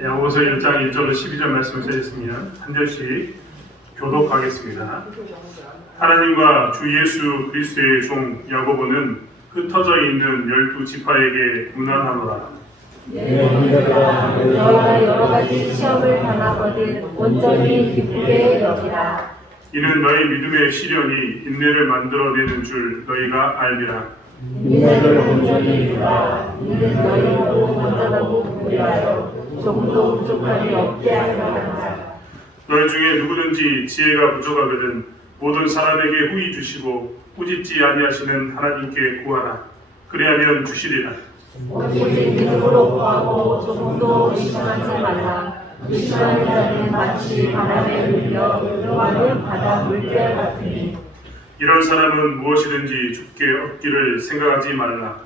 야고보서 1장 1절로 12절 말씀을 드렸으면 한 절씩 교독하겠습니다. 하나님과 주 예수 그리스도의 종 야고보는 흩어져 있는 12지파에게 문안하노라. 너희가 여러 가지 시험을 당하거든 온전히 기쁘게 여기라. 이는 너희 믿음의 시련이 인내를 만들어내는 줄 너희가 알리라. 인내를 온전히 이루라. 이는 너희로 온전하고 부유하여 조금도 부족함이 없게 하려 한다. 너희 중에 누구든지 지혜가 부족하거든 모든 사람에게 후히 주시고 꾸짖지 아니하시는 하나님께 구하라. 그리하면 주시리라. 오직 믿음으로 구하고 조금도 의심하지 말라. 의심하는 자는 마치 바람에 밀려 요한을 바다 물결 같으니. 이런 사람은 무엇이든지 주께 얻기를 생각하지 말라.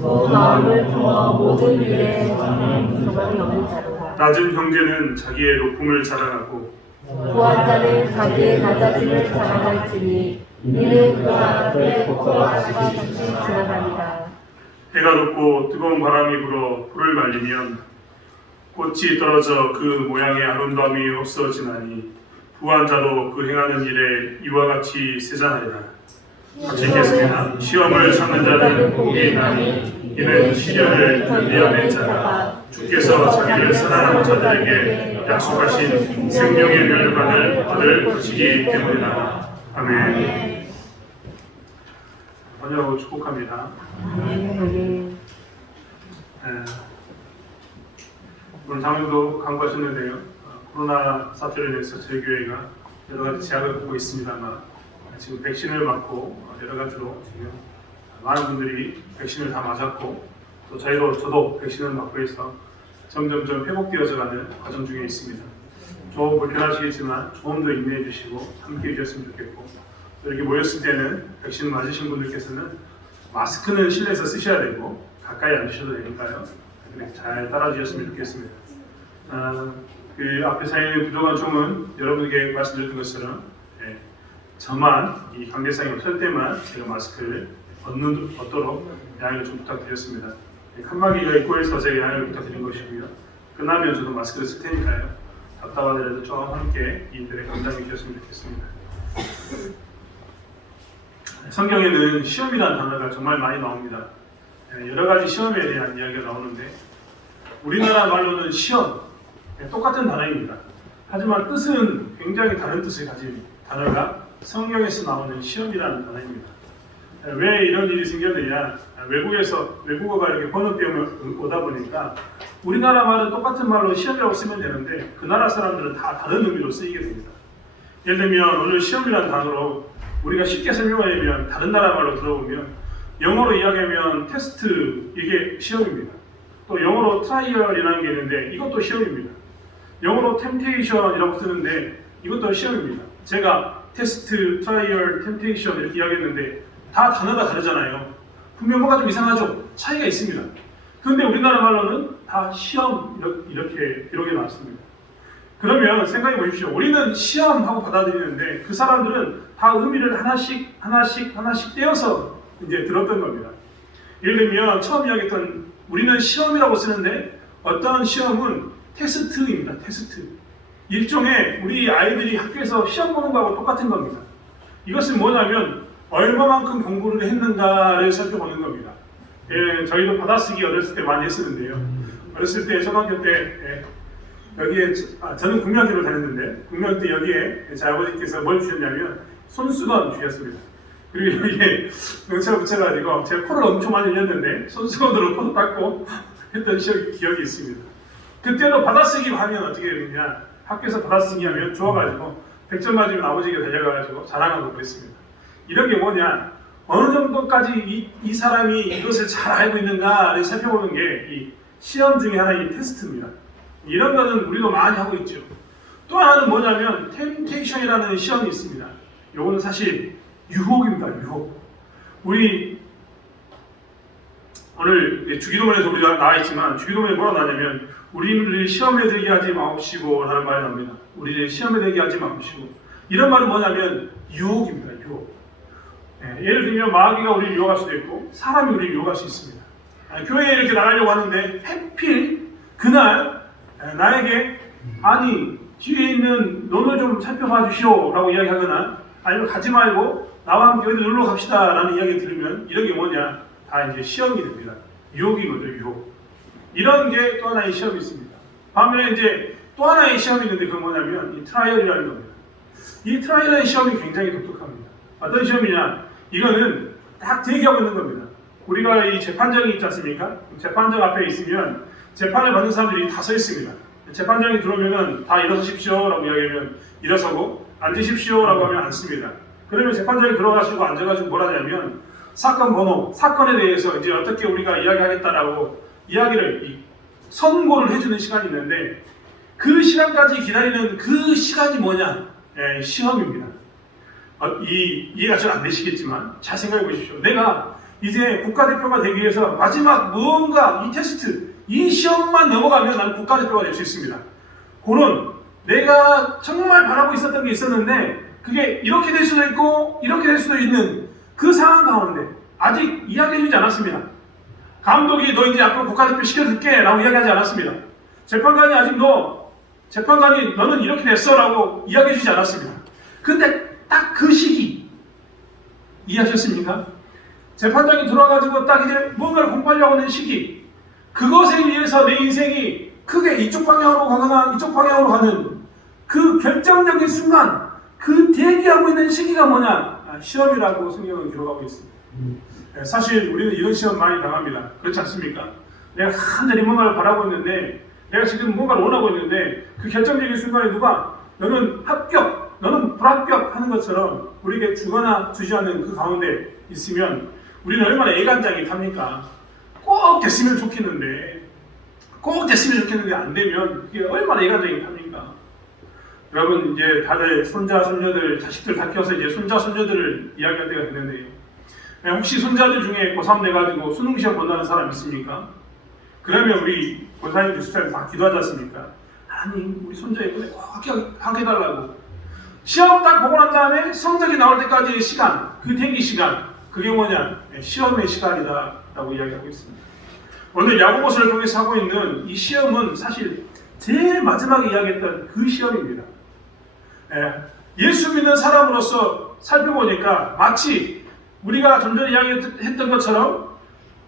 또 마음을 품어 모든 일에 정한 소망이 없는 자로다. 낮은 형제는 자기의 높음을 자랑하고 부한 자는 자기의 낮아짐을 자랑할지니 이는 그가 앞에 폭포가 같이 지나가리라. 해가 높고 뜨거운 바람이 불어 풀을 말리면 꽃이 떨어져 그 모양의 아름다움이 없어지나니 부한 자도 그 행하는 일에 이와 같이 세잔하리라. 같이 읽겠습니다. 시험을 참는 자는 복이 있나니 이는 시련을 견디어낸 자라. 주께서 자기를 사랑하는 자들에게 약속하신 생명의 멸관을 얻을 것이기 때문이다. 아멘. 번역하고 축복합니다. 오늘 장로도 강구하셨는데요. 코로나 사태로 인해서 저희 교회가 여러 가지 제약을 받고 있습니다만 지금 백신을 맞고 여러 가지로 지금 많은 분들이 백신을 다 맞았고 또 저도 백신을 맞고 해서 점점점 회복되어져가는 과정 중에 있습니다. 조금 불편하시겠지만 조금 더 인내해 주시고 함께 해주셨으면 좋겠고 또 이렇게 모였을 때는 백신 맞으신 분들께서는 마스크는 실내에서 쓰셔야 되고 가까이 앉으셔도 되니까요. 잘 따라주셨으면 좋겠습니다. 그 앞에 사연의 부족한 점은 여러분에게 말씀드렸던 것처럼 저만 이 관계상이 없을 때만 제가 마스크를 얻도록 양해를 좀 부탁드렸습니다. 칸막이가 있고 해서 제가 양해를 부탁드린 것이고요. 끝나면 저도 마스크를 쓸 테니까요. 답답하더라도 좀 함께 이들의 감당해 주셨으면 좋겠습니다. 성경에는 시험이라는 단어가 정말 많이 나옵니다. 여러 가지 시험에 대한 이야기가 나오는데 우리나라 말로는 시험, 똑같은 단어입니다. 하지만 뜻은 굉장히 다른 뜻을 가진 단어가 성경에서 나오는 시험이라는 단어입니다. 왜 이런 일이 생겼느냐? 외국어가 이렇게 번역되어 오다 보니까 우리나라 말은 똑같은 말로 시험이라고 쓰면 되는데 그 나라 사람들은 다 다른 의미로 쓰이게 됩니다. 예를 들면 오늘 시험이라는 단어로 우리가 쉽게 설명하려면 다른 나라 말로 들어보면 영어로 이야기하면 테스트, 이게 시험입니다. 또 영어로 트라이얼이라는 게 있는데 이것도 시험입니다. 영어로 템테이션이라고 쓰는데 이것도 시험입니다. 제가 테스트, 트라이얼, 템테이션 이렇게 이야기했는데 다 단어가 다르잖아요. 분명 뭐가 좀 이상하죠? 차이가 있습니다. 그런데 우리나라 말로는 다 시험 이렇게 기록이 나왔습니다. 그러면 생각해 보십시오. 우리는 시험하고 받아들이는데 그 사람들은 다 의미를 하나씩 떼어서 이제 들었던 겁니다. 예를 들면 처음 이야기했던 우리는 시험이라고 쓰는데 어떤 시험은 테스트입니다. 테스트. 일종의 우리 아이들이 학교에서 시험 보는 거하고 똑같은 겁니다. 이것은 뭐냐면 얼마만큼 공부를 했는가를 살펴보는 겁니다. 저희도 받아쓰기 어렸을 때 많이 했었는데요. 어렸을 때 초등학교 때 여기에 저는 국민학교를 다녔는데 국민학교 때 여기에 제 아버지께서 뭘 주셨냐면 손수건 주셨습니다. 그리고 여기에 명체가 붙여가지고 제가 코를 엄청 많이 흘렸는데 손수건으로 코도 닦고 했던 기억이 있습니다. 그때도 받아쓰기 하면 어떻게 되느냐, 학교에서 받아쓰기 하면 좋아가지고 100점 맞으면 아버지가 달려가가지고 자랑하고 그랬습니다. 이런 게 뭐냐, 어느 정도까지 이 사람이 이것을 잘 알고 있는가를 살펴보는 게 이 시험 중에 하나의 테스트입니다. 이런 거는 우리도 많이 하고 있죠. 또 하나는 뭐냐면 템테이션이라는 시험이 있습니다. 요거는 사실 유혹입니다. 유혹. 우리 오늘 주기도문에서 우리가 나와 있지만 주기도문에 뭐라고 나냐면 우리를 시험에 들게 하지 마옵시고 라는 말이 나옵니다. 우리를 시험에 들게 하지 마옵시고. 이런 말은 뭐냐면 유혹입니다. 유혹. 예를 들면 마귀가 우리를 유혹할 수도 있고 사람이 우리를 유혹할 수 있습니다. 교회에 이렇게 나가려고 하는데 하필 그날 나에게 아니 뒤에 있는 너는 좀 살펴봐 주시오 라고 이야기하거나 아니면 가지 말고 나와 함께 어디 놀러 갑시다 라는 이야기 들으면 이런 게 뭐냐, 다 이제 시험이 됩니다. 유혹이거든요. 유혹. 이런 게 또 하나의 시험이 있습니다. 반면에 이제 또 하나의 시험이 있는데 그건 뭐냐면 이 트라이얼이라는 겁니다. 이 트라이얼의 시험이 굉장히 독특합니다. 어떤 시험이냐, 이거는 딱 대기하고 있는 겁니다. 우리가 이 재판장이 있지 않습니까? 재판장 앞에 있으면 재판을 받는 사람들이 다 서 있습니다. 재판장이 들어오면은 다 일어서십시오 라고 이야기하면 일어서고, 앉으십시오 라고 하면 앉습니다. 그러면 재판장이 들어가시고 앉아가지고 뭐라 하냐면 사건 번호, 사건에 대해서 이제 어떻게 우리가 이야기하겠다라고 이야기를 선고를 해주는 시간이 있는데, 그 시간까지 기다리는 그 시간이 뭐냐? 시험입니다. 이해가 잘 안 되시겠지만 잘 생각해 보십시오. 내가 이제 국가대표가 되기 위해서 마지막 무언가 이 테스트, 이 시험만 넘어가면 나는 국가대표가 될 수 있습니다. 그런 내가 정말 바라고 있었던 게 있었는데 그게 이렇게 될 수도 있고 이렇게 될 수도 있는 그 상황 가운데 아직 이야기해주지 않았습니다. 감독이 너 이제 앞으로 국가대표 시켜줄게 라고 이야기하지 않았습니다. 재판관이 아직 너는 이렇게 됐어 라고 이야기해주지 않았습니다. 근데 딱 그 시기 이해하셨습니까? 재판장이 들어와가지고 딱 이제 뭔가를 공부하려고 하는 시기, 그것에 의해서 내 인생이 크게 이쪽 방향으로 가거나 이쪽 방향으로 가는 그 결정적인 순간, 그 대기하고 있는 시기가 뭐냐? 시험이라고 성경은 기록하고 있습니다. 사실 우리는 이런 시험 많이 당합니다. 그렇지 않습니까? 내가 간절히 뭔가를 바라고 있는데, 내가 지금 뭔가를 원하고 있는데 그 결정적인 순간에 누가 너는 합격, 너는 불합격 하는 것처럼 우리에게 주거나 주지 않는 그 가운데 있으면 우리는 얼마나 애간장이 탑니까? 꼭 됐으면 좋겠는데 안 되면 그게 얼마나 애간장이 탑니까? 여러분, 이제 다들 손자, 손녀들, 자식들 다 키워서 이제 손자, 손녀들을 이야기할 때가 됐는데요. 혹시 손자들 중에 고3 돼가지고 수능시험 본다는 사람 있습니까? 그러면 우리 권사님 교수님 다 기도하지 않습니까? 하나님, 우리 손자 이번에 꼭 합격해달라고. 시험 딱 보고 난 다음에 성적이 나올 때까지의 시간, 그 대기 시간, 그게 뭐냐? 시험의 시간이다 라고 이야기하고 있습니다. 오늘 야고보서를 통해서 하고 있는 이 시험은 사실 제일 마지막에 이야기했던 그 시험입니다. 예수 믿는 사람으로서 살펴보니까 마치 우리가 좀 전에 이야기했던 것처럼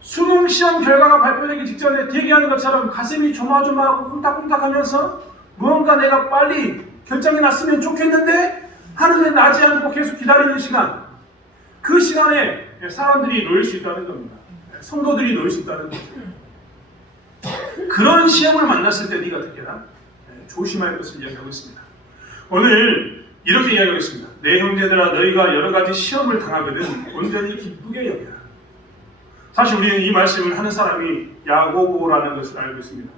수능 시험 결과가 발표되기 직전에 대기하는 것처럼 가슴이 조마조마하고 쿵닥쿵닥하면서 무언가 내가 빨리 결정이 났으면 좋겠는데 하는데 나지 않고 계속 기다리는 시간, 그 시간에 사람들이 놓일 수 있다는 겁니다. 성도들이 놓일 수 있다는 겁니다. 그런 시험을 만났을 때 네가 어떻게 해라? 조심할 것을 이야기하고 있습니다. 오늘 이렇게 이야기하고 있습니다. 내 형제들아, 너희가 여러 가지 시험을 당하거든 온전히 기쁘게 여겨라. 사실 우리는 이 말씀을 하는 사람이 야고보라는 것을 알고 있습니다.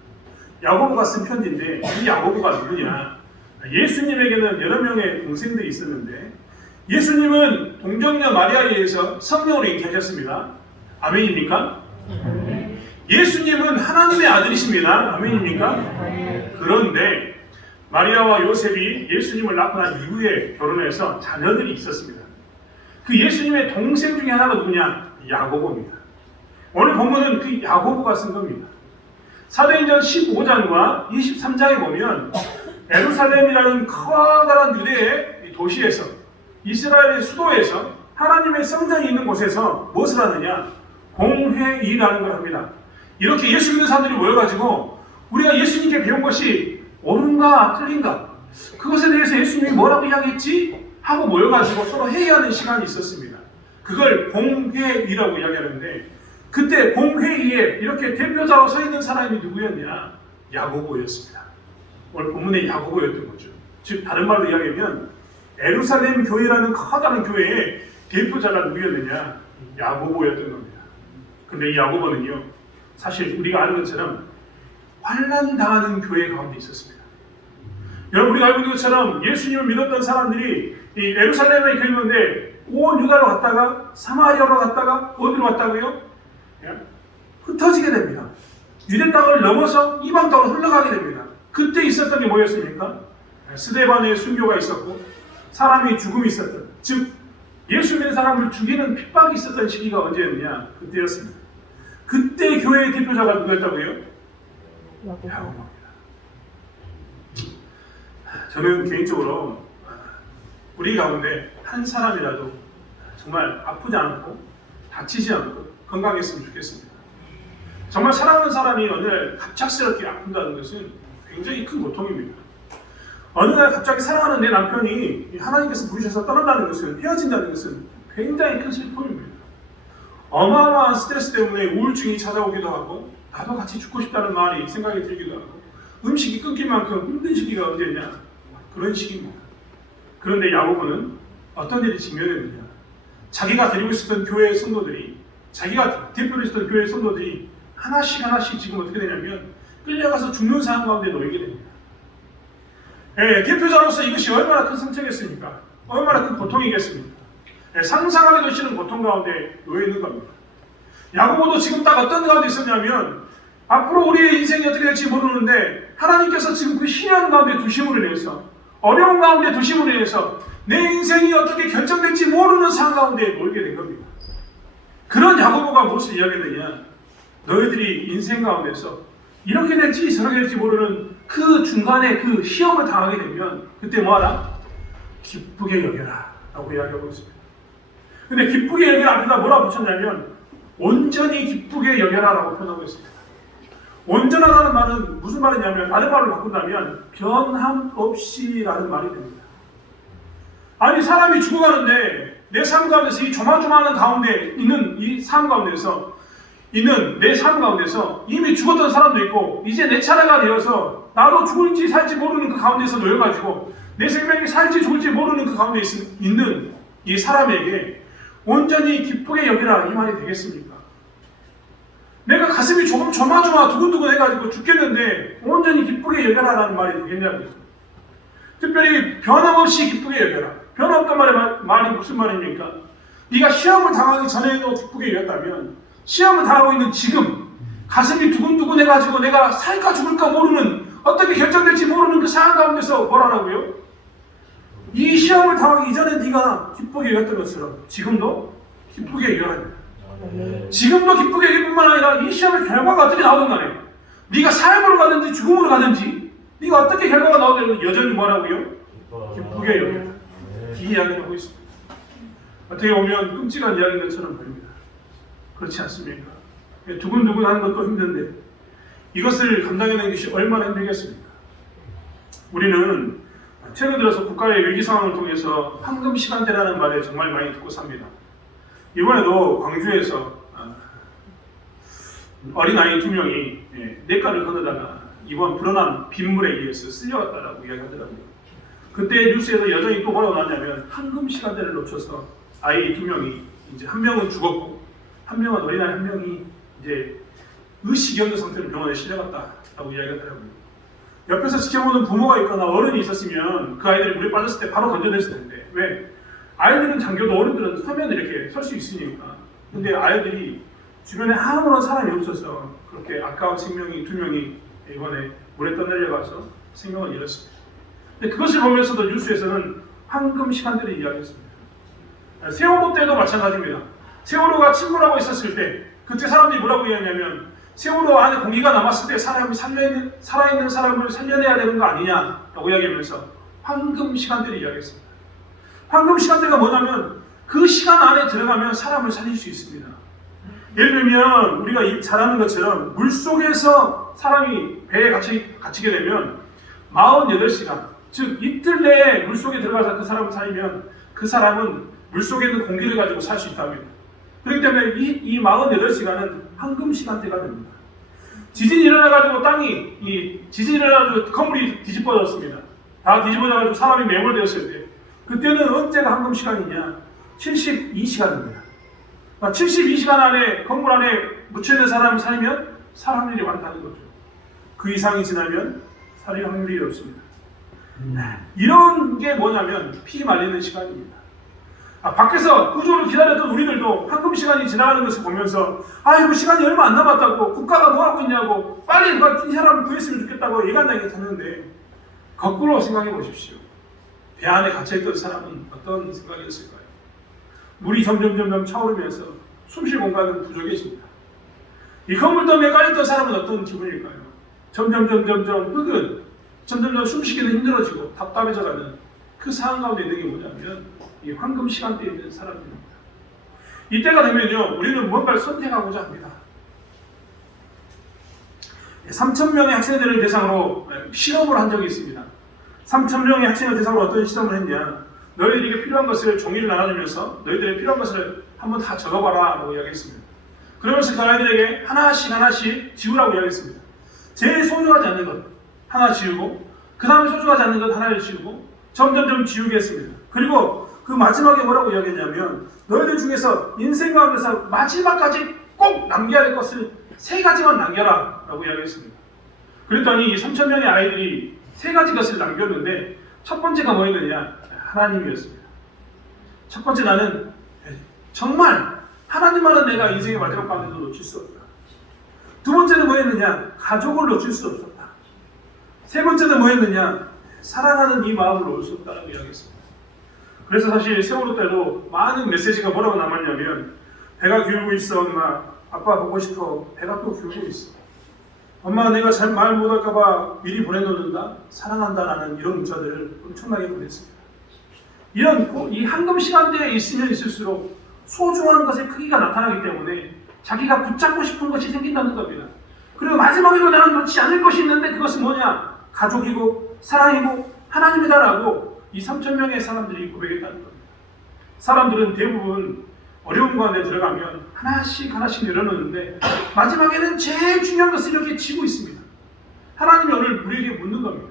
야고보가 쓴 편지인데 이 야고보가 누구냐? 예수님에게는 여러 명의 동생들이 있었는데 예수님은 동정녀 마리아에 의해서 성령으로 잉태하셨습니다. 아멘입니까? 예수님은 하나님의 아들이십니다. 아멘입니까? 그런데 마리아와 요셉이 예수님을 낳고 난 이후에 결혼해서 자녀들이 있었습니다. 그 예수님의 동생 중에 하나가 누구냐? 야고보입니다. 오늘 본문은 그 야고보가 쓴 겁니다. 사도행전 15장과 23장에 보면 예루살렘이라는 커다란 유대의 도시에서, 이스라엘의 수도에서, 하나님의 성전이 있는 곳에서 무엇을 하느냐? 공회의라는 걸 합니다. 이렇게 예수 믿는 사람들이 모여가지고 우리가 예수님께 배운 것이 옳은가 틀린가, 그것에 대해서 예수님이 뭐라고 이야기했지? 하고 모여가지고 서로 회의하는 시간이 있었습니다. 그걸 공회의라고 이야기하는데, 그때 공회의에 이렇게 대표자로 서 있는 사람이 누구였냐? 야고보였습니다. 오늘 본문의 야고보였던 거죠. 즉 다른 말로 이야기하면 예루살렘 교회라는 커다란 교회의 대표자가 누구였느냐? 야고보였던 겁니다. 근데 이 야고보는요, 사실 우리가 아는 것처럼 환난당하는 교회 가운데 있었습니다. 여러분, 우리가 알고 있는 것처럼 예수님을 믿었던 사람들이 이 예루살렘에 있는데 온 유다로 갔다가 사마리아로 갔다가 어디로 갔다고요? 흩어지게 됩니다. 유대 땅을 넘어서 이방 땅으로 흘러가게 됩니다. 그때 있었던 게 뭐였습니까? 스데반의 순교가 있었고 사람의 죽음이 있었던, 즉 예수 믿는 사람을 죽이는 핍박이 있었던 시기가 언제였느냐? 그때였습니다. 그때 교회의 대표자가 누구였다고요? 야고보입니다. 저는 개인적으로 우리 가운데 한 사람이라도 정말 아프지 않고 다치지 않고 건강했으면 좋겠습니다. 정말 사랑하는 사람이 어느 날 갑작스럽게 아픈다는 것은 굉장히 큰 고통입니다. 어느 날 갑자기 사랑하는 내 남편이 하나님께서 부르셔서 떠난다는 것은, 헤어진다는 것은 굉장히 큰 슬픔입니다. 어마어마한 스트레스 때문에 우울증이 찾아오기도 하고, 나도 같이 죽고 싶다는 말이 생각이 들기도 하고, 음식이 끊길 만큼 힘든 시기가 언제냐? 그런 시기입니다. 그런데 야고보는 어떤 일이 직면했느냐? 자기가 데리고 있었던 교회의 성도들이, 자기가 대표로 있었던 교회의 성도들이 하나씩 지금 어떻게 되냐면 끌려가서 죽는 상황 가운데 놓이게 됩니다. 대표자로서 이것이 얼마나 큰 상처겠습니까? 얼마나 큰 고통이겠습니까? 상상하기도 싫은 고통 가운데 놓여 있는 겁니다. 야고보도 지금 딱 어떤 가운데 있었냐면, 앞으로 우리의 인생이 어떻게 될지 모르는데 하나님께서 지금 그 시련 가운데 두심으로 인해서, 어려운 가운데 두심으로 인해서 내 인생이 어떻게 결정될지 모르는 상황 가운데 놓이게 된 겁니다. 그런 야고보가 무엇을 이야기했느냐? 너희들이 인생 가운데서 이렇게 될지 저렇게 될지 모르는 그 중간에 그 시험을 당하게 되면 그때 뭐하라? 기쁘게 여겨라 라고 이야기하고 있습니다. 근데 기쁘게 여겨라 앞에다 뭐라 붙였냐면 온전히 기쁘게 여겨라 라고 표현하고 있습니다. 온전하다는 말은 무슨 말이냐면, 다른 말로 바꾼다면 변함없이 라는 말이 됩니다. 아니, 사람이 죽어가는데 내 삶 가운데서 이 조마조마하는 가운데 있는 이 삶 가운데서 있는 내 삶 가운데서 이미 죽었던 사람도 있고, 이제 내 차례가 되어서 나도 죽을지 살지 모르는 그 가운데서 놓여가지고 내 생명이 살지 죽을지 모르는 그 가운데 있는 이 사람에게 온전히 기쁘게 여기라 이 말이 되겠습니까? 내가 가슴이 조금 조마조마 두근두근 해가지고 죽겠는데 온전히 기쁘게 여겨라 라는 말이 되겠냐고요. 특별히 변함없이 기쁘게 여겨라. 변함없단 말이 무슨 말입니까? 네가 시험을 당하기 전에도 기쁘게 여겼다면, 시험을 당하고 있는 지금 가슴이 두근두근 해가지고 내가 살까 죽을까 모르는, 어떻게 결정될지 모르는 그 상황 가운데서 뭐라고요? 이 시험을 당하기 이전에 네가 기쁘게 여겼던 것처럼 지금도 기쁘게 여겨야 돼. 지금도 기쁘게 여길 뿐만 아니라 이 시험의 결과가 어떻게 나오든 간에 네가 삶으로 가든지 죽음으로 가든지 네가 어떻게 결과가 나오든 여전히 뭐라고요? 기쁘게 여겨라. 이 이야기를 하고 있습니다. 어떻게 보면 끔찍한 이야기인 것처럼 보입니다. 그렇지 않습니까? 두근두근 하는 것도 힘든데 이것을 감당해내는 것이 얼마나 힘들겠습니까? 우리는 최근 들어서 국가의 위기 상황을 통해서 황금 시간대라는 말을 정말 많이 듣고 삽니다. 이번에도 광주에서 어린아이 2명이 냇가를 건너다가 이번 불어난 빗물에 의해서 쓸려갔다라고 이야기하더라고요. 그때 뉴스에서 여전히 또 뭐라고 나왔냐면, 황금 시간대를 놓쳐서 아이 2명이, 이제 한 명은 죽었고 한 명은, 어린아이 한 명이 이제 의식이 없는 상태로 병원에 실려갔다라고 이야기하더라고요. 옆에서 지켜보는 부모가 있거나 어른이 있었으면 그 아이들이 물에 빠졌을 때 바로 건져냈을 텐데, 왜? 아이들은 잠겨도 어른들은 서면 이렇게 설 수 있으니까. 근데 아이들이 주변에 아무런 사람이 없어서 그렇게 아까운 생명이 2명이 이번에 물에 떠내려가서 생명을 잃었습니다. 근데 그것을 보면서도 뉴스에서는 황금 시간대를 이야기했습니다. 세월호 때도 마찬가지입니다. 세월호가 침몰하고 있었을 때 그때 사람들이 뭐라고 이야기하냐면, 세월호 안에 공기가 남았을 때 살아있는 사람을 살려내야 되는 거 아니냐라고 이야기하면서 황금 시간대를 이야기했습니다. 황금 시간대가 뭐냐면 그 시간 안에 들어가면 사람을 살릴 수 있습니다. 예를 들면 우리가 잘 아는 것처럼 물속에서 사람이 배에 갇히게 되면 48시간, 즉 이틀 내에 물속에 들어가서 그 사람을 살리면 그 사람은 물속에 있는 공기를 가지고 살 수 있다고 합니다. 그렇기 때문에 이 48시간은 황금 시간대가 됩니다. 지진이 일어나가지고 지진이 일어나가지고 건물이 뒤집어졌습니다. 다 뒤집어져가지고 사람이 매몰되었을 때 그때는 언제가 황금 시간이냐? 72시간입니다. 72시간 안에 건물 안에 묻혀있는 사람이 살면 살 확률이 많다는 거죠. 그 이상이 지나면 살릴 확률이 없습니다. 이런 게 뭐냐면 피 말리는 시간입니다. 밖에서 구조를 기다렸던 우리들도 황금 시간이 지나가는 것을 보면서 아이고 시간이 얼마 안 남았다고, 국가가 뭐하고 있냐고, 빨리 이 사람을 구했으면 좋겠다고 예간장에 탔는데, 거꾸로 생각해 보십시오. 배 안에 갇혀있던 사람은 어떤 생각이었을까요? 물이 점점 차오르면서 숨쉴 공간은 부족해집니다. 이 건물덤에 깔렸던 사람은 어떤 기분일까요? 점점 흙은 점점 숨쉬기는 힘들어지고 답답해져가는 그 상황 가운데 있는 게 뭐냐면 이 황금 시간대에 있는 사람들입니다. 이때가 되면요, 우리는 뭔가를 선택하고자 합니다. 3,000명의 학생들을 대상으로 실험을 한 적이 있습니다. 3,000명의 학생을 대상으로 어떤 실험을 했냐? 너희들에게 필요한 것을 종이를 나눠주면서 너희들의 필요한 것을 한번 다 적어봐라 라고 이야기했습니다. 그러면서 그 아이들에게 하나씩 지우라고 이야기했습니다. 제일 소중하지 않는 것 하나 지우고, 그 다음에 소중하지 않는 것 하나를 지우고 점점 지우게 했습니다. 그리고 그 마지막에 뭐라고 이야기했냐면 너희들 중에서 인생 가운데서 마지막까지 꼭 남겨야 할 것을 3가지만 남겨라 라고 이야기했습니다. 그랬더니 이 3,000명의 아이들이 3가지 것을 남겼는데 첫 번째가 뭐였느냐? 하나님이었습니다. 첫 번째, 나는 정말 하나님만은 내가 인생의 마지막 가운데도 놓칠 수 없다. 두 번째는 뭐였느냐? 가족을 놓칠 수 없었다. 세 번째는 뭐였느냐? 사랑하는 이 마음을 놓을 수 없다라고 이야기했습니다. 그래서 사실 세월호 때도 많은 메시지가 뭐라고 남았냐면 배가 기울고 있어 엄마, 아빠 보고 싶어, 배가 또 기울고 있어, 엄마 내가 잘 말 못할까봐 미리 보내놓는다, 사랑한다라는 이런 문자들을 엄청나게 보냈습니다. 이런 이 황금 시간대에 있으면 있을수록 소중한 것의 크기가 나타나기 때문에 자기가 붙잡고 싶은 것이 생긴다는 겁니다. 그리고 마지막에도 나는 놓지 않을 것이 있는데 그것은 뭐냐? 가족이고 사랑이고 하나님이다라고 이 3,000명의 사람들이 고백했다는 겁니다. 사람들은 대부분 어려운 가운데 들어가면 하나씩 내려놓는데 마지막에는 제일 중요한 것을 이렇게 쥐고 있습니다. 하나님이 오늘 우리에게 묻는 겁니다.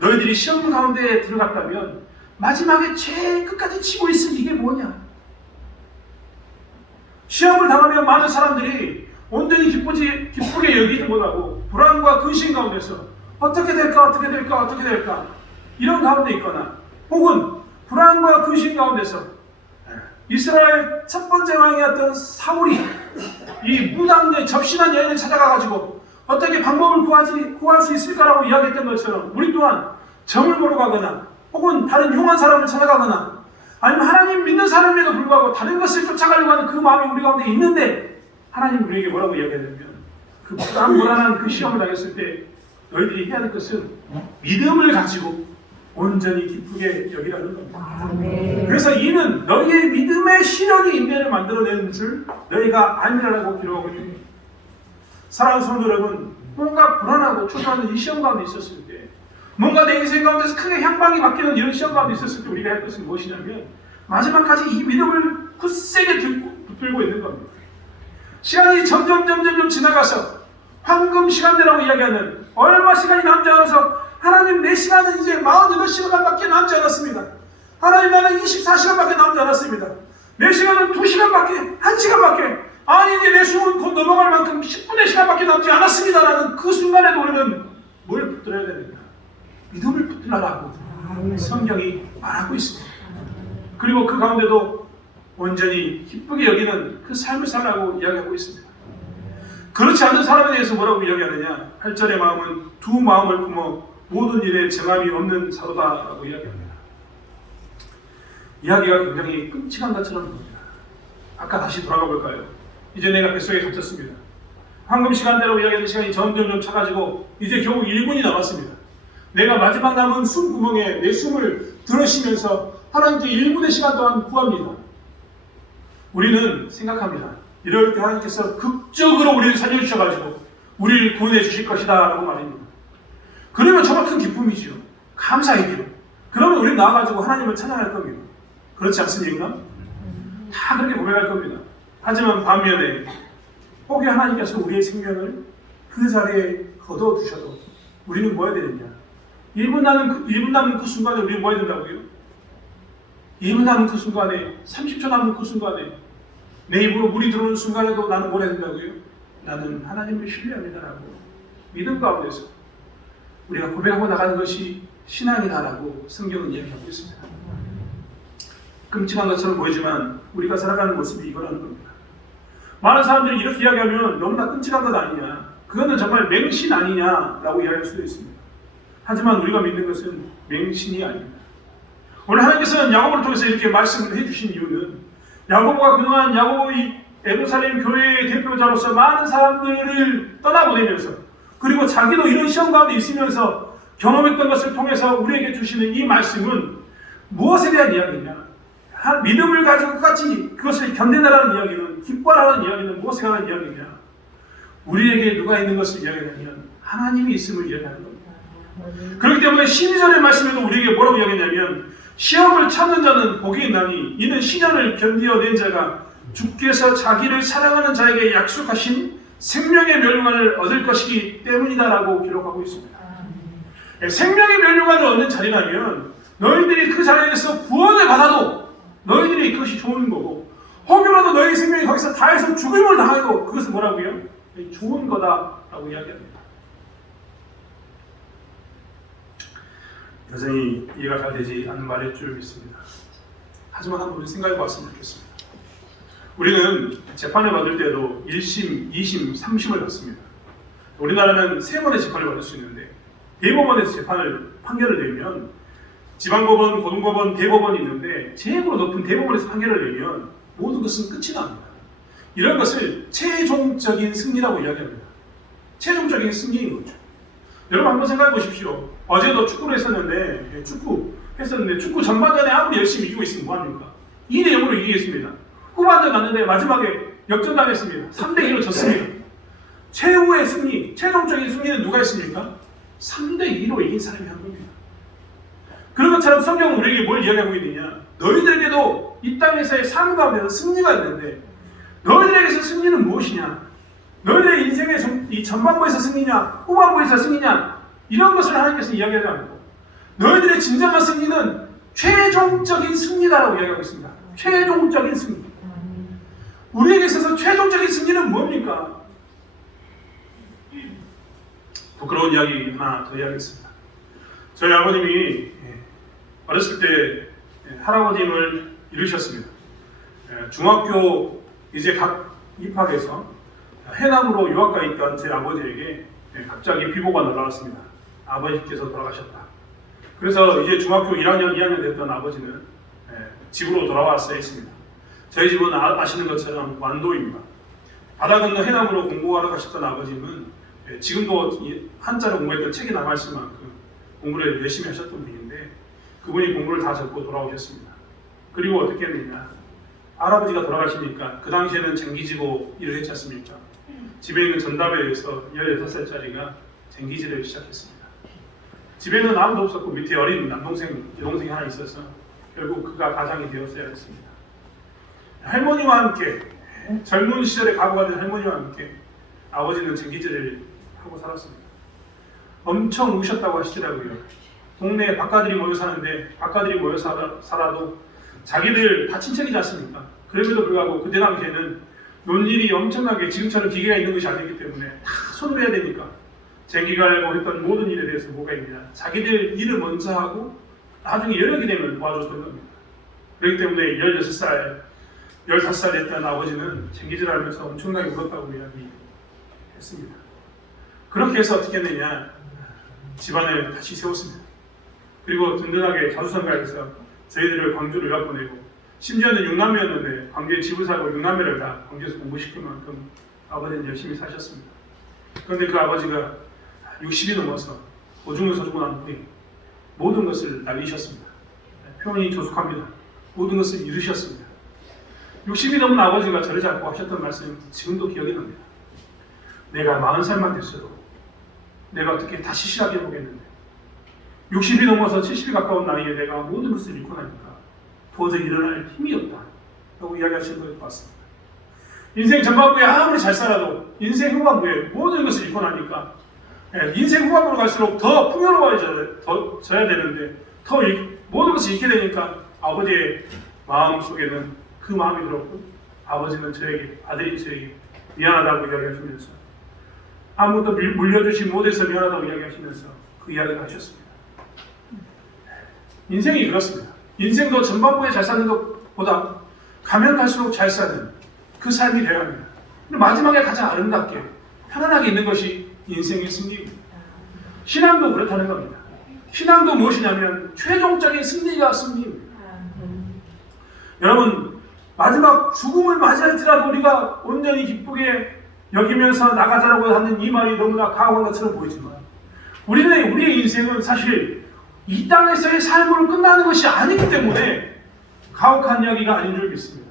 너희들이 시험 가운데 들어갔다면 마지막에 제일 끝까지 쥐고 있을 이게 뭐냐? 시험을 당하면 많은 사람들이 온전히 기쁘게 여기지 못하고 불안과 근심 가운데서 어떻게 될까 이런 가운데 있거나, 혹은 불안과 근심 가운데서 이스라엘 첫 번째 왕이었던 사울이 이 무당의 접신한 여인을 찾아가가지고 어떻게 방법을 구할 수 있을까라고 이야기했던 것처럼 우리 또한 점을 보러 가거나 혹은 다른 흉한 사람을 찾아가거나 아니면 하나님 믿는 사람에도 불구하고 다른 것을 쫓아가려고 하는 그 마음이 우리 가운데 있는데 하나님 우리에게 뭐라고 이야기하냐면 그 불안한 그 시험을 당했을 때 너희들이 해야 할 것은 믿음을 가지고 온전히 기쁘게 여기라는 겁니다. 그래서 이는 너희의 믿음의 실현이 인내를 만들어내는 줄 너희가 아니라고 기록하고 있습니다. 사랑하는 성도 여러분, 뭔가 불안하고 초조한 이 시험 가운데 있었을 때, 뭔가 내 인생 가운데서 크게 향방이 바뀌는 이런 시험 가운데 있었을 때 우리가 할 것은 무엇이냐면 마지막까지 이 믿음을 굳세게 붙들고 있는 겁니다. 시간이 점점 지나가서 황금 시간대라고 이야기하는 얼마 시간이 남지 않아서 하나님 내 시간은 이제 48시간밖에 남지 않았습니다. 하나님 나는 24시간밖에 남지 않았습니다. 내 시간은 2시간밖에, 1시간밖에, 아니 이제 내 숨은 곧 넘어갈 만큼 10분의 시간밖에 남지 않았습니다라는 그 순간에도 우리는 뭘 붙들어야 됩니다. 믿음을 붙들라고 성경이 말하고 있습니다. 그리고 그 가운데도 온전히 기쁘게 여기는 그 삶을 살라고 이야기하고 있습니다. 그렇지 않은 사람에 대해서 뭐라고 이야기하느냐? 8절의 마음은 두 마음을 품어 모든 일에 정함이 없는 사도다라고 이야기합니다. 이야기가 굉장히 끔찍한 것처럼 보입니다. 아까 다시 돌아가 볼까요? 이제 내가 뱃속에 갇혔습니다. 황금 시간대라고 이야기하는 시간이 점점 차가지고 이제 겨우 1분이 남았습니다. 내가 마지막 남은 숨 구멍에 내 숨을 들어쉬면서 하나님께 1분의 시간 동안 구합니다. 우리는 생각합니다. 이럴 때 하나님께서 극적으로 우리를 살려주셔가지고 우리를 구원해 주실 것이다 라고 말합니다. 그러면 정말 큰 기쁨이죠. 감사이죠. 그러면 우리는 나와가지고 하나님을 찬양할 겁니다. 그렇지 않습니까? 다 그렇게 고백할 겁니다. 하지만 반면에 혹여 하나님께서 우리의 생명을 그 자리에 거둬두셔도 우리는 뭐 해야 되느냐? 1분 남은 그 순간에 우리는 뭐 해야 된다고요? 2분 남은 그 순간에, 30초 남은 그 순간에, 내 입으로 물이 들어오는 순간에도 나는 뭘 해야 된다고요? 나는 하나님을 신뢰합니다라고 믿음 가운데서 우리가 고백하고 나가는 것이 신앙이다라고 성경은 이야기하고 있습니다. 끔찍한 것처럼 보이지만 우리가 살아가는 모습이 이거라는 겁니다. 많은 사람들이 이렇게 이야기하면 너무나 끔찍한 것 아니냐, 그거는 정말 맹신 아니냐라고 이야기할 수도 있습니다. 하지만 우리가 믿는 것은 맹신이 아닙니다. 오늘 하나님께서는 야고보를 통해서 이렇게 말씀을 해주신 이유는 야고보가 그동안 야고보의 예루살렘 교회의 대표자로서 많은 사람들을 떠나보내면서 그리고 자기도 이런 시험 가운데 있으면서 경험했던 것을 통해서 우리에게 주시는 이 말씀은 무엇에 대한 이야기냐? 믿음을 가지고 끝까지 그것을 견뎌내라는 이야기는, 기뻐하라는 이야기는 무엇에 관한 이야기냐? 우리에게 누가 있는 것을 이야기하냐면 하나님이 있음을 이야기하는 겁니다. 그렇기 때문에 12절의 말씀에도 우리에게 뭐라고 이야기하냐면 시험을 참는 자는 복이 있나니 이는 시련을 견디어낸 자가 주께서 자기를 사랑하는 자에게 약속하신 생명의 멸류관을 얻을 것이기 때문이다라고 기록하고 있습니다. 생명의 멸류관을 얻는 자리라면 너희들이 그 자리에서 구원을 받아도 너희들이 그것이 좋은 거고 혹여라도 너희 생명이 거기서 다해서 죽음을 당해도 그것은 뭐라고요? 좋은 거다라고 이야기합니다. 여전히 이해가 잘 되지 않는 말일 줄 믿습니다. 하지만 한번 생각해 봤으면 좋겠습니다. 우리는 재판을 받을 때도 1심, 2심, 3심을 받습니다. 우리나라는 3번의 재판을 받을 수 있는데 대법원에서 판결을 내면 지방법원, 고등법원, 대법원이 있는데 제일으로 높은 대법원에서 판결을 내면 모든 것은 끝이 납니다. 이런 것을 최종적인 승리라고 이야기합니다. 최종적인 승리인 거죠. 여러분 한번 생각해 보십시오. 어제도 축구를 했었는데 축구 전반전에 아무리 열심히 이기고 있으면 뭐합니까? 2대0으로 이기겠습니다. 후반전 갔는데 마지막에 역전당했습니다. 3대2로 졌습니다. 최후의 승리, 최종적인 승리는 누가 했습니까? 3대2로 이긴 사람이 한 겁니다. 그런 것처럼 성경은 우리에게 뭘 이야기하고 있느냐? 너희들에게도 이 땅에서의 삶 가운데서 승리가 있는데 너희들에게서 승리는 무엇이냐? 너희들의 인생의 이 전반부에서 승리냐? 후반부에서 승리냐? 이런 것을 하나님께서 이야기하지 않고 너희들의 진정한 승리는 최종적인 승리다라고 이야기하고 있습니다. 최종적인 승리. 우리에게 있어서 최종적인 승리는 뭡니까? 부끄러운 이야기 하나 더 이야기하겠습니다. 저희 아버님이 어렸을 때 할아버님을 잃으셨습니다. 중학교 이제 각 입학해서 해남으로 유학가 있던 제 아버지에게 갑자기 비보가 날아왔습니다. 아버지께서 돌아가셨다. 그래서 이제 중학교 1학년, 2학년 됐던 아버지는 집으로 돌아왔어야 했습니다. 저희 집은 아시는 것처럼 완도입니다. 바다 건너 해남으로 공부하러 가셨던 아버지는 지금도 한자로 공부했던 책이 남아있을 만큼 공부를 열심히 하셨던 분인데 그분이 공부를 다 접고 돌아오셨습니다. 그리고 어떻게 했느냐? 할아버지가 돌아가시니까 그 당시에는 쟁기지고 일을 했지 않습니까? 집에 있는 전답에 의해서 16살짜리가 쟁기질을 시작했습니다. 집에는 아무도 없었고 밑에 어린 남동생, 여동생이 하나 있어서 결국 그가 가장이 되었어야 했습니다. 할머니와 함께 젊은 시절에 가부가 된 할머니와 함께 아버지는 쟁기질을 하고 살았습니다. 엄청 우셨다고 하시더라고요. 동네에 박가들이 모여 사는데 박가들이 모여 살아도 자기들 다 친척이지 않습니까? 그럼에도 불구하고 그때 당시에는 논일이 엄청나게 지금처럼 기계가 있는 것이 아니기 때문에 다 손으로 해야 되니까 쟁기가 알고 했던 모든 일에 대해서 뭐가 있느냐? 자기들 일을 먼저 하고 나중에 여력이 되면 도와줬던 겁니다. 그렇기 때문에 16살, 15살 됐던 아버지는 쟁기질 하면서 엄청나게 울었다고 이야기했습니다. 그렇게 해서 어떻게 했느냐? 집안을 다시 세웠습니다. 그리고 든든하게 자수성가해서 저희들을 광주로 유학 보내고 심지어는 6남매였는데 광주에 집을 사고 6남매를 다 광주에서 공부시킬 만큼 아버지는 열심히 사셨습니다. 그런데 그 아버지가 60이 넘어서 오중을 서주고 난 후에 모든 것을 날리셨습니다. 표현이 조숙합니다. 모든 것을 잃으셨습니다. 60이 넘은 아버지가 저를 잡고 하셨던 말씀 지금도 기억이 납니다. 내가 40살만 됐어도 내가 어떻게 다시 시작해보겠는데 60이 넘어서 70이 가까운 나이에 내가 모든 것을 잃고 나니까 도저히 일어날 힘이 없다 라고 이야기하시는 것 같습니다. 인생 전반부에 아무리 잘 살아도 인생 후반부에 모든 것을 잃고 나니까 인생 후반부로 갈수록 더 풍요로워져야 되는데 더 모든 것을 잃게 되니까 아버지의 마음 속에는 그 마음이 들었고 아버지는 아들이 저에게 미안하다고 이야기하시면서 아무것도 물려주지 못해서 미안하다고 이야기하시면서 그 이야기를 하셨습니다. 인생이 그렇습니다. 인생도 전반부에 잘 사는 것보다 가면 갈수록 잘 사는 그 삶이 되어야 합니다. 마지막에 가장 아름답게 편안하게 있는 것이 인생의 승리입니다. 신앙도 그렇다는 겁니다. 신앙도 무엇이냐면 최종적인 승리가 승리입니다. 여러분 마지막 죽음을 맞이할지라도 우리가 온전히 기쁘게 여기면서 나가자라고 하는 이 말이 너무나 가혹한 것처럼 보이지만 우리의 인생은 사실 이 땅에서의 삶으로 끝나는 것이 아니기 때문에 가혹한 이야기가 아닌 줄 믿습니다.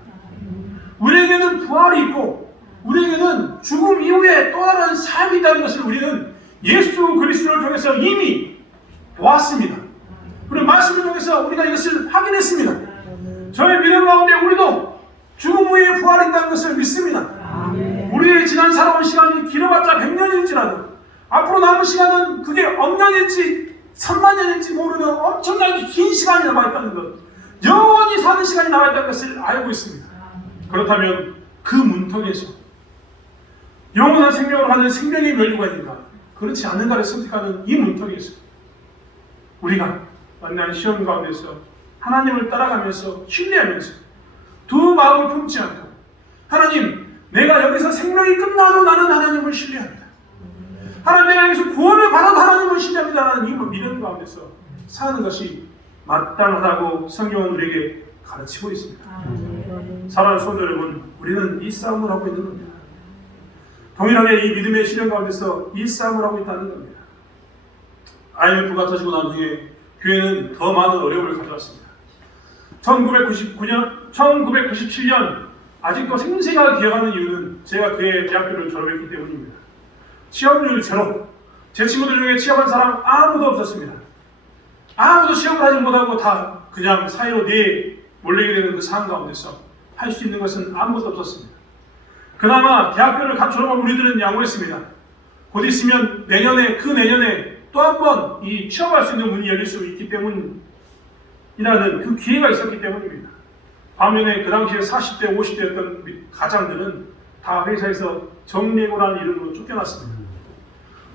우리에게는 부활이 있고 우리에게는 죽음 이후에 또 다른 삶이 있다는 것을 우리는 예수 그리스도를 통해서 이미 보았습니다. 그리고 말씀을 통해서 우리가 이것을 확인했습니다. 저의 믿음 가운데 우리도 죽음 후에 부활이 있다는 것을 믿습니다. 우리의 지난 살아온 시간이 길어봤자 100년일지라도 앞으로 남은 시간은 그게 억년일지 3만년일지 모르는 엄청나게 긴 시간이 남아있다는 것, 영원히 사는 시간이 남아있다는 것을 알고 있습니다. 그렇다면 그 문턱에서 영원한 생명을 하는 생명의 멸류가 있는가, 그렇지 않는가를 선택하는 이 문턱에서 우리가 만난 시험 가운데서 하나님을 따라가면서 신뢰하면서 두 마음을 품지 않고 하나님, 내가 여기서 생명이 끝나도 나는 하나님을 신뢰합니다. 하나님, 내가 여기서 구원을 받아도 하나님을 신뢰합니다라는 이 믿음 가운데서 사는 것이 마땅하다고 성경은 우리에게 가르치고 있습니다. 사랑하는 성도 여러분, 우리는 이 싸움을 하고 있는 겁니다. 동일하게 이 믿음의 실현 가운데서 이 싸움을 하고 있다는 겁니다. IMF가 터지고 난 후에 교회는 더 많은 어려움을 가져왔습니다. 1997년 아직도 생생하게 기억하는 이유는 제가 그해 대학교를 졸업했기 때문입니다. 취업률 제로. 제 친구들 중에 취업한 사람 아무도 없었습니다. 아무도 취업을 하지 못하고 다 그냥 사이로 몰리게 되는 그 상황 가운데서 할 수 있는 것은 아무것도 없었습니다. 그나마 대학교를 갓 졸업한 우리들은 양호했습니다. 곧 있으면 내년에 또 한 번 이 취업할 수 있는 문이 열릴 수 있기 때문이라는 그 기회가 있었기 때문입니다. 반면에 그 당시에 40대, 50대였던 가장들은 다 회사에서 정예고라는 이름으로 쫓겨났습니다.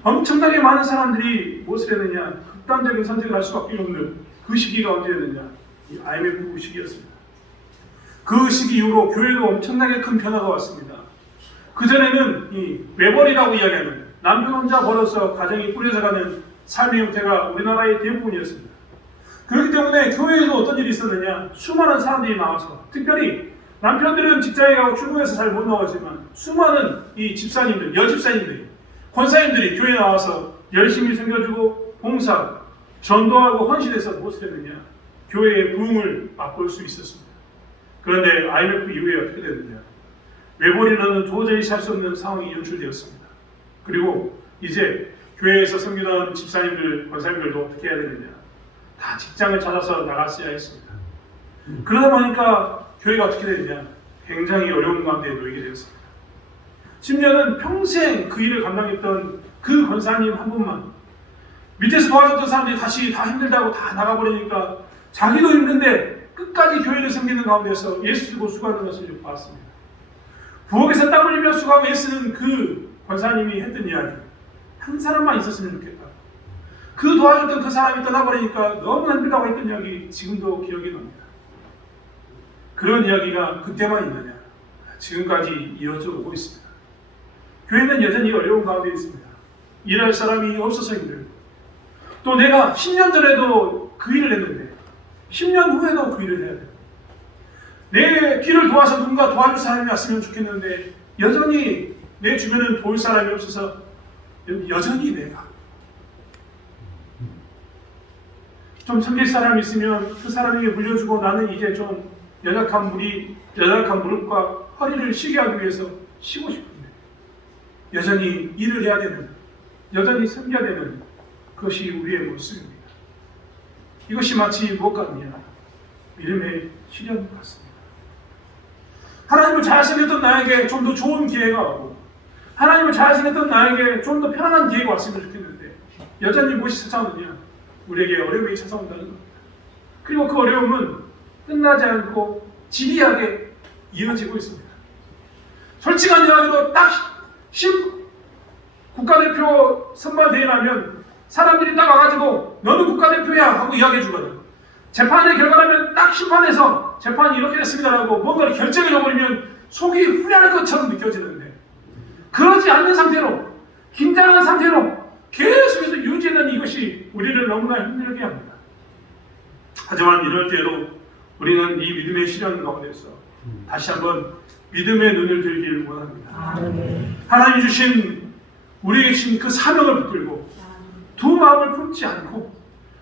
엄청나게 많은 사람들이 무엇을 했느냐, 극단적인 선택을 할 수밖에 없는 그 시기가 언제였느냐, 이 IMF 시기였습니다. 그 시기 이후로 교회도 엄청나게 큰 변화가 왔습니다. 그전에는 이 외벌이라고 이야기하는 남편 혼자 벌어서 가정이 꾸려져가는 삶의 형태가 우리나라의 대부분이었습니다. 그렇기 때문에 교회에도 어떤 일이 있었느냐, 수많은 사람들이 나와서, 특별히 남편들은 직장에 가고 출근해서 잘 못 나오지만 수많은 이 집사님들, 여집사님들이, 권사님들이 교회에 나와서 열심히 섬겨주고 봉사, 전도하고 헌신해서 무엇을 했느냐, 교회의 부흥을 맛볼 수 있었습니다. 그런데 IMF 이후에 어떻게 됐느냐, 외벌이로는 도저히 살 수 없는 상황이 연출되었습니다. 그리고 이제 교회에서 섬기던 집사님들, 권사님들도 어떻게 해야 되느냐, 다 직장을 찾아서 나갔어야 했습니다. 그러다 보니까 교회가 어떻게 되느냐, 굉장히 어려운 가운데 놓이게 되었습니다. 심지어는 평생 그 일을 감당했던 그 권사님 한 분만, 밑에서 도와줬던 사람들이 다시 다 힘들다고 다 나가버리니까 자기도 힘든데 끝까지 교회를 섬기는 가운데서 예수고 수고하는 것을 봤습니다. 부엌에서 땀 흘리며 수고하고 애쓰는 그 권사님이 했던 이야기, 한 사람만 있었으면 좋겠다. 그 도와줬던 그 사람이 떠나버리니까 너무 힘들다고 했던 이야기 지금도 기억이 납니다. 그런 이야기가 그때만 있느냐, 지금까지 이어져 오고 있습니다. 교회는 여전히 어려운 가운데 있습니다. 일할 사람이 없어서 힘들고, 또 내가 10년 전에도 그 일을 했는데 10년 후에도 그 일을 해야 돼요. 내 길을 도와서 누군가 도와줄 사람이 왔으면 좋겠는데 여전히 내 주변에는 도울 사람이 없어서 여전히 내가 좀 섬길 사람이 있으면 그 사람에게 물려주고 나는 이제 좀 연약한 무릎과 허리를 쉬게 하기 위해서 쉬고 싶은데 여전히 일을 해야 되는, 여전히 섬겨야 되는 그것이 우리의 모습입니다. 이것이 마치 무엇 같느냐, 믿음의 실현 같습니다. 하나님을 잘 섬겼던 나에게 좀 더 좋은 기회가 오고, 하나님을 잘 섬겼던 나에게 좀 더 편안한 기회가 왔으면 좋겠는데 여전히 무엇이 찾아오느냐, 우리에게 어려움이 찾아온다는 겁니다. 그리고 그 어려움은 끝나지 않고 지리하게 이어지고 있습니다. 솔직한 이야기로 딱 국가대표 선발대회 나면 사람들이 딱 와가지고 너는 국가대표야 하고 이야기해 주거든. 재판의 결과라면 딱 심판해서 재판이 이렇게 됐습니다라고 뭔가를 결정해 줘버리면 속이 후련할 것처럼 느껴지는데, 그러지 않는 상태로, 긴장한 상태로 계속해서 유지하는 이것이 우리를 너무나 힘들게 합니다. 하지만 이럴 때에도 우리는 이 믿음의 실현 가운데서 다시 한번 믿음의 눈을 들길 원합니다. 아멘. 하나님이 주신 우리에게 주신 그 사명을 붙들고 두 마음을 품지 않고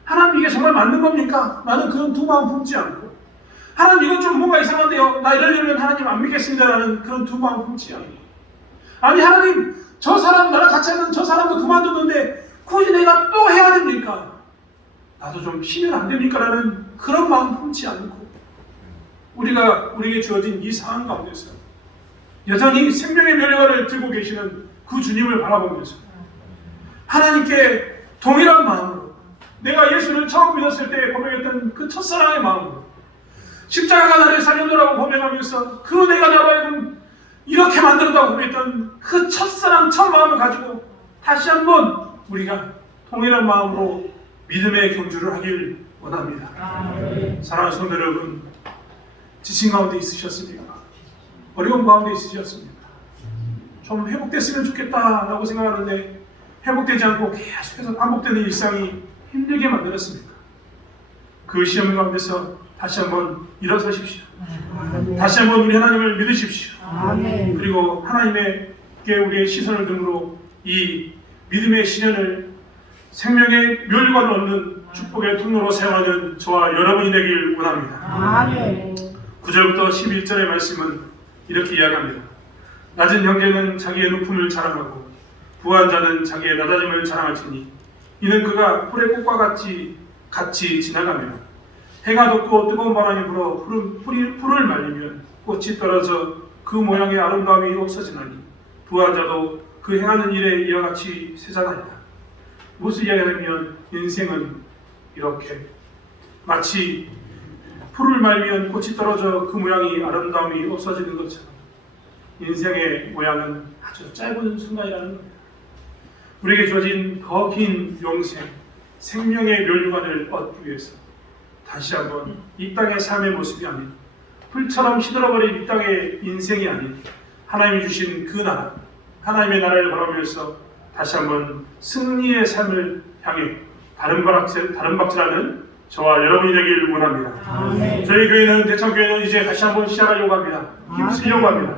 하나님 이게 정말 맞는 겁니까? 나는 그런 두 마음 품지 않고 하나님 이건 좀 뭔가 이상한데요. 나 이러려면 하나님 안 믿겠습니다라는 그런 두 마음 품지 않고 아니 하나님 저 사람 나랑 같이 하는 저 사람도 그만뒀는데 굳이 내가 또 해야 됩니까? 나도 좀 쉬면 안 됩니까? 라는 그런 마음 품지 않고 우리에게 주어진 이 상황 가운데서 여전히 생명의 멸류관을 들고 계시는 그 주님을 바라보면서 하나님께 동일한 마음으로 내가 예수를 처음 믿었을 때 고백했던 그 첫사랑의 마음으로 십자가가 나를 살려놓으라고 고백하면서 그 내가 나로 하여금 이렇게 만들었다고 고백했던 그 첫사랑 첫 마음을 가지고 다시 한번 우리가 동일한 마음으로 믿음의 경주를 하길 원합니다. 사랑하는 성도 여러분, 지친 가운데 있으셨습니까? 어려운 가운데 있으셨습니까? 좀 회복됐으면 좋겠다라고 생각하는데 회복되지 않고 계속해서 반복되는 일상이 힘들게 만들었습니까? 그 시험 가운데서 다시 한번 일어서십시오. 다시 한번 우리 하나님을 믿으십시오. 그리고 하나님께 우리의 시선을 등으로 이 믿음의 시련을 생명의 멸류관을 얻는 축복의 통로로 사용하는 저와 여러분이 되길 원합니다. 9절부터 11절의 말씀은 이렇게 이야기합니다. 낮은 형제는 자기의 높음을 자랑하고 부한 자는 자기의 낮아짐을 자랑할지니 이는 그가 풀의 꽃과 같이 지나가며 해가 돋고 뜨거운 바람이 불어 풀을 말리면 꽃이 떨어져 그 모양의 아름다움이 없어지나니 부한 자도 그 행하는 일에 이와 같이 세상하리라. 무슨 이야기냐면 인생은 이렇게 마치 풀을 말리면 꽃이 떨어져 그 모양이 아름다움이 없어지는 것처럼 인생의 모양은 아주 짧은 순간이라는 겁니다. 우리에게 주어진 더 긴 영생, 생명의 멸류관을 얻기 위해서 다시 한번 이 땅의 삶의 모습이 아닌 풀처럼 시들어버린 이 땅의 인생이 아닌 하나님이 주신 그 나라, 하나님의 나라를 바라보면서 다시 한번 승리의 삶을 향해 다른 박질하는 저와 여러분이 되길 원합니다. 저희 교회는 대창교회는 이제 다시 한번 시작하려고 합니다. 힘쓰려고 합니다.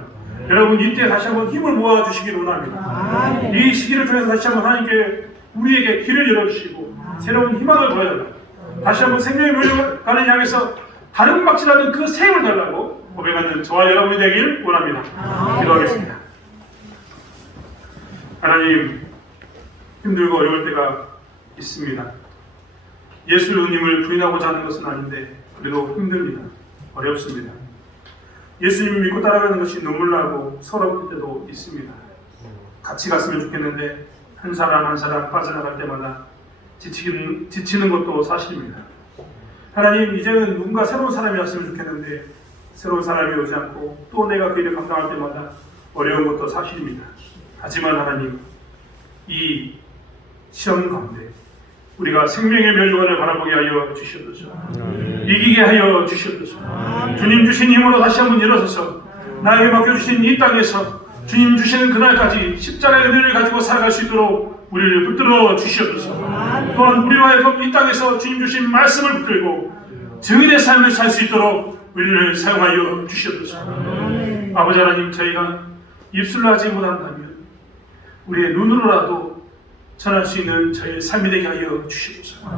여러분 이때 다시 한번 힘을 모아주시길 원합니다. 이 시기를 통해서 다시 한번 하나님께 우리에게 길을 열어주시고 새로운 희망을 보여달라. 다시 한번 생명의 멸류관을 향해서 다른 박질하는 그 셈을 달라고 고백하는 저와 여러분이 되길 원합니다. 기도하겠습니다. 하나님, 힘들고 어려울 때가 있습니다. 예수님을 부인하고자 하는 것은 아닌데 그래도 힘듭니다. 어렵습니다. 예수님을 믿고 따라가는 것이 눈물 나고 서러울 때도 있습니다. 같이 갔으면 좋겠는데 한 사람 한 사람 빠져나갈 때마다 지치는 것도 사실입니다. 하나님, 이제는 누군가 새로운 사람이 왔으면 좋겠는데 새로운 사람이 오지 않고 또 내가 그 일을 감당할 때마다 어려운 것도 사실입니다. 하지만 하나님, 이 시험 가운데 우리가 생명의 멸류관을 바라보게 하여 주시옵소서. 이기게 하여 주시옵소서. 주님 주신 힘으로 다시 한번 일어서서 나에게 맡겨주신 이 땅에서 주님 주시는 그날까지 십자가의 은혜를 가지고 살아갈 수 있도록 우리를 붙들어 주시옵소서. 또한 우리로 하여금 이 땅에서 주님 주신 말씀을 붙들고 증인의 삶을 살 수 있도록 우리를 사용하여 주시옵소서. 아버지 하나님, 저희가 입술로 하지 못한다면 우리의 눈으로라도 전할 수 있는 저희의 삶이 되게 하여 주시옵소서.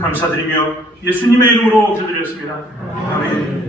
감사드리며 예수님의 이름으로 기도드렸습니다. 아멘.